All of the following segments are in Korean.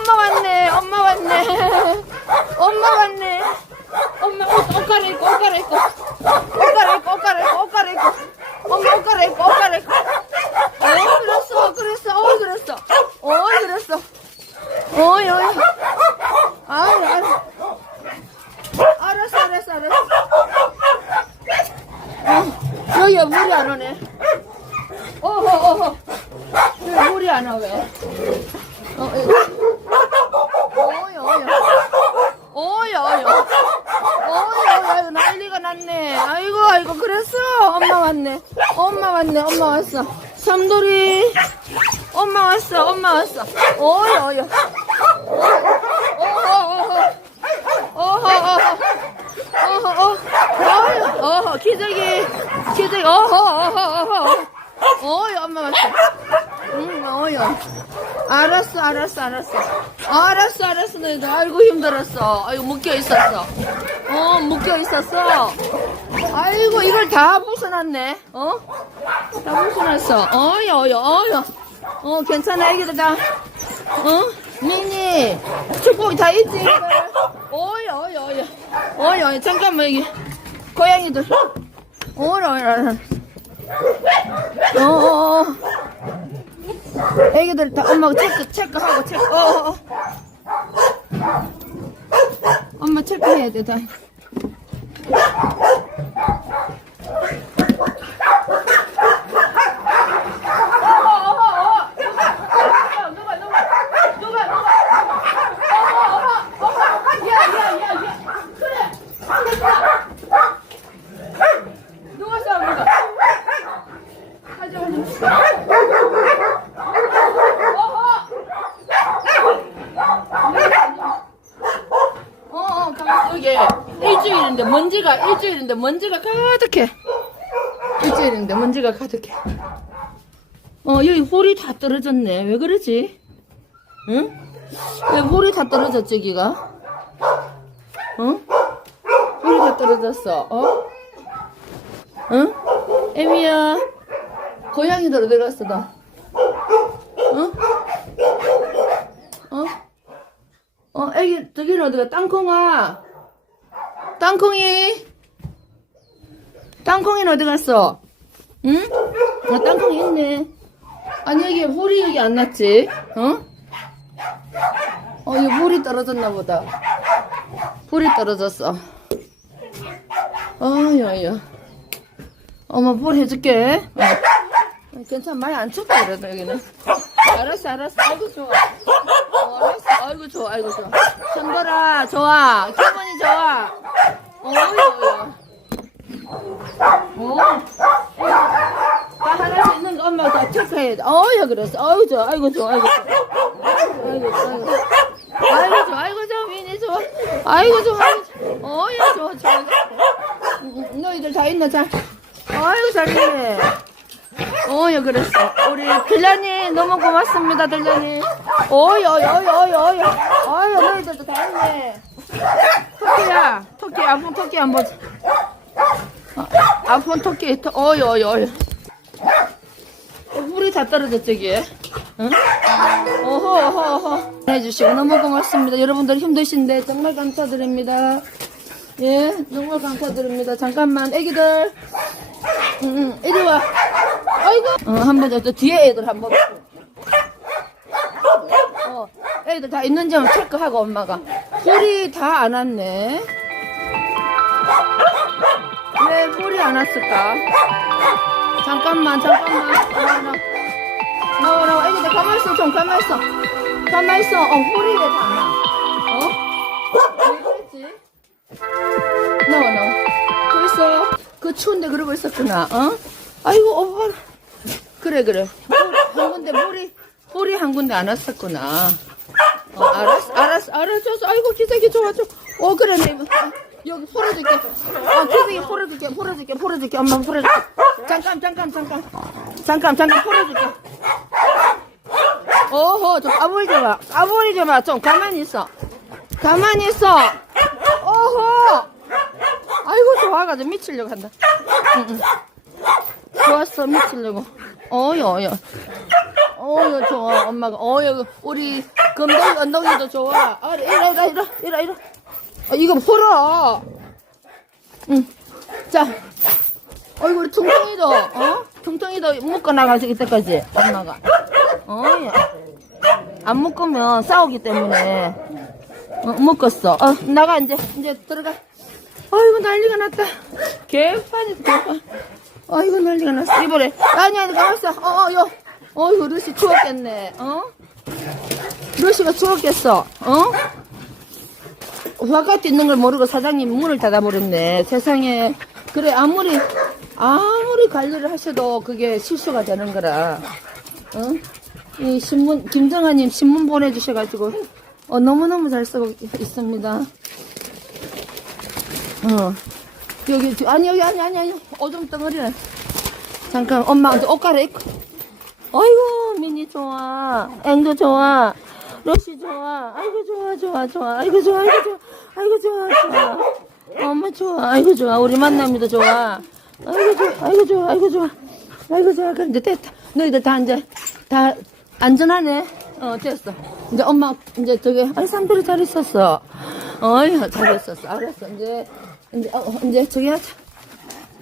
엄마 왔네. 엄마 왔네. 엄마 왔네. 엄마 옷, 옷 갈아입고, 옷 갈아입고. 옷 갈아입고, 옷 갈아입고, 옷 갈아입고. 엄마 옷 갈아입고, 옷 갈아입고. 어, 그랬어, 그랬어. 어, 그랬어. 어, 그랬어. 어이. 아유, 아유. 알았어, 알았어, 알았어. 어, 여기가 물이 안 오네. 어허, 어허. 왜 물이 안 와, 왜? 어, 어여, 어여. 어여, 어여. 어여, 났네. 아이고, 아이고, 그랬어. 엄마 왔네. 엄마 왔네. 엄마 왔어. 삼돌이. 엄마 왔어. 엄마 왔어. 어여, 어여. 어허. 기저귀. 기저귀. 어허, 어허, 어허. 어여, 엄마 왔어. 응, 어여. 알았어, 알았어, 알았어. 알았어, 알았어, 너희들. 아이고, 힘들었어. 아이고, 묶여 있었어. 어, 묶여 있었어. 아이고, 이걸 다 부숴놨네. 어? 다 부숴놨어. 어여, 어여, 어여. 어, 괜찮아, 애기들 다. 어? 미니, 축복이 다 있지. 어여, 어여, 어여. 어여, 어여. 잠깐만, 여기. 고양이들. 어여, 어여, 어여. 어, 어, 어. 애기들 다 엄마가 체크 체크하고 체크 어, 어. 엄마 체크해야 돼 다. 누가 싸우는 거야? 하지 하지. 어, 어, 가만 이게 일주일인데 먼지가 일주일인데 먼지가 가득해. 일주일인데 먼지가 가득해. 어, 여기 홀이 다 떨어졌네. 왜 그러지? 응? 왜 홀이 다 떨어졌지, 여기가? 응? 홀이 다 떨어졌어. 어? 응? 에미야, 고양이 들 어디 갔어, 너? 어? 어? 어, 애기, 저기는 어디가? 땅콩아. 땅콩이. 땅콩이는 어디 갔어? 응? 아, 땅콩이 있네. 아니, 여기 홀이 여기 안 났지? 어? 어, 여기 홀이 떨어졌나 보다. 홀이 떨어졌어. 아유, 야 어머, 볼 해줄게. 어. 어, 괜찮아, 많이 안 춥고 그래도 여기는. 알았어, 알았어. 아이고, 좋아. 어, 알았어. 아이고, 좋아, 아이고, 좋아. 천벌아, 좋아. 기분이 좋아. 어. 다 하나씩 있는 거 엄마가 다 체크해야 돼. 어이야, 그랬어. 어이구, 좋아. 아이고, 좋아. 아이고, 좋아. 아이고, 아이고. 아이고, 좋아. 아이고, 좋아. 미니 좋아. 아이고, 좋아. 아이고, 좋아. 좋아, 좋아. 너희들 다 있나, 자. 아이고, 잘했네. 어여 그랬어. 우리 들려니 너무 고맙습니다. 어이 어이 어이 어이 어이. 어이 너희들도 다 했네. 토끼야, 토끼 아픈 토끼 한번. 어, 아픈 토끼, 토- 어이 어이 어이. 물이 다 떨어졌지 이게. 응? 어허 어허 어허. 해주시고 너무 고맙습니다. 여러분들 힘드신데 정말 감사드립니다. 예, 정말 감사드립니다. 잠깐만, 애기들. 응, 응, 이리 와. 아이고. 어, 한번 더, 또 뒤에 애들 한 번. 어, 애들 다 있는지 한번 체크하고 엄마가. 볼이 다안 왔네. 왜 볼이 안 왔을까? 잠깐만, 잠깐만. 나와라. 나와라. 애기들 가만있어, 좀 가만있어. 가만있어. 어, 뿌리에 담아. 어? 왜 그랬지? 나와, 나와. 그랬어. 그 추운데 그러고 있었구나, 어? 아이고, 오빠. 그래, 그래. 한 군데, 뿌리, 뿌리 한 군데 안 왔었구나. 어, 알았어, 알았어, 알았어. 아이고, 기색이 좋아, 좋아. 어, 그래, 네. 어, 여기 풀어줄게. 어, 기색이 풀어줄게, 풀어줄게, 풀어줄게. 엄마 풀어줄게. 잠깐, 잠깐, 잠깐. 잠깐, 잠깐, 풀어줄게. 어허, 좀 까불지 마. 까불지 마. 좀 가만히 있어. 가만히 있어. 어허. 아이고, 좋아가지고 미치려고 한다. 응, 응. 좋았어, 미치려고. 어여, 어여. 어여, 좋아. 엄마가. 어여, 우리 금덩이, 언덩이도 좋아. 아, 이라, 이라, 이라, 이라, 이라. 어, 이거 풀어. 응. 자. 어이구, 우리 퉁퉁이도, 어? 퉁퉁이도 묶어 나가서 이때까지, 엄마가. 어여. 안 묶으면 싸우기 때문에. 어, 묶었어. 어, 나가, 이제. 이제 들어가. 아이고, 난리가 났다. 개판이, 개판. 아이고, 난리가 났어. 이번에. 아니, 아니, 가만있어. 어, 어, 요. 어이구, 루시 추웠겠네. 어? 루시가 추웠겠어. 어? 바깥에 있는 걸 모르고 사장님 문을 닫아버렸네. 세상에. 그래, 아무리, 아무리 관리를 하셔도 그게 실수가 되는 거라. 어? 이 신문, 김정아님 신문 보내주셔가지고, 어, 너무너무 잘 쓰고 있습니다. 어. 여기, 뒤- 아니, 여기, 아니, 아니, 아니. 오줌 덩어리네. 잠깐, 엄마, 이제 옷 갈아입고. 아이고, 미니 좋아. 앵도 좋아. 로시 좋아. 아이고, 좋아, 좋아, 좋아. 아이고, 좋아, 아이고, 좋아. 아이고, 좋아, 좋아. 엄마 좋아. 아이고, 좋아. 우리 만남이도 좋아. 아이고, 좋아. 아이고, 좋아. 아이고, 좋아. 아이고, 좋아. 그래, 이제 됐다. 너희들 다 이제, 다 안전하네. 어, 됐어. 이제 엄마, 이제 저기, 아이, 삼들이 잘 있었어. 어이, 잘 있었어. 알았어. 이제, 이제, 어, 이제 저기 하자.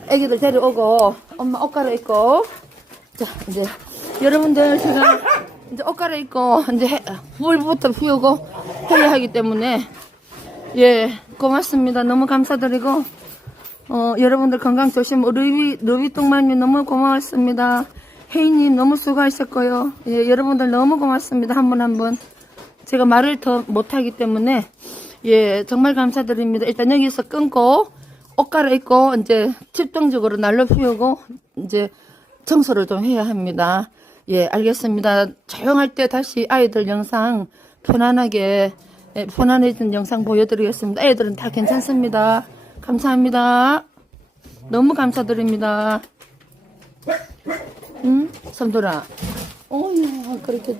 애기들 데려오고, 엄마 옷 갈아입고, 자, 이제, 여러분들, 제가, 이제 옷 갈아입고, 이제, 해- 불부터 피우고, 해야 하기 때문에, 예, 고맙습니다. 너무 감사드리고, 어, 여러분들 건강 조심, 루비, 루비똥말님 너무 고마웠습니다. 혜인님 너무 수고하셨고요. 예, 여러분들 너무 고맙습니다. 한 분 한 분. 제가 말을 더 못하기 때문에, 예, 정말 감사드립니다. 일단 여기서 끊고, 옷 갈아입고, 이제 집중적으로 날로 피우고, 이제 청소를 좀 해야 합니다. 예, 알겠습니다. 조용할 때 다시 아이들 영상 편안하게, 예, 편안해진 영상 보여드리겠습니다. 애들은 다 괜찮습니다. 감사합니다. 너무 감사드립니다. 응? 삼돌아. 어휴, 그렇게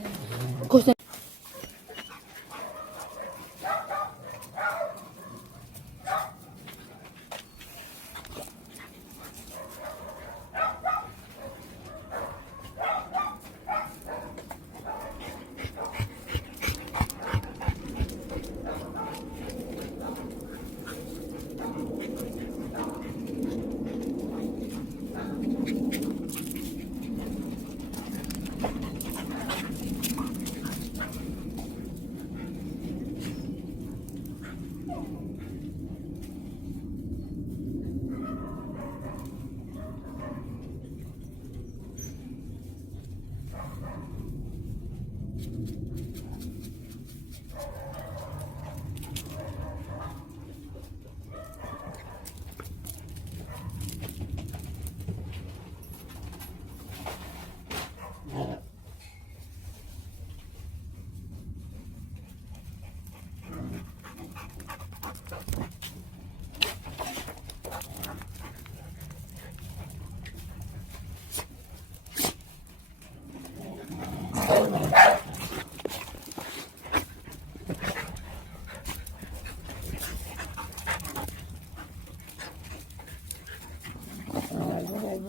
লাগাইব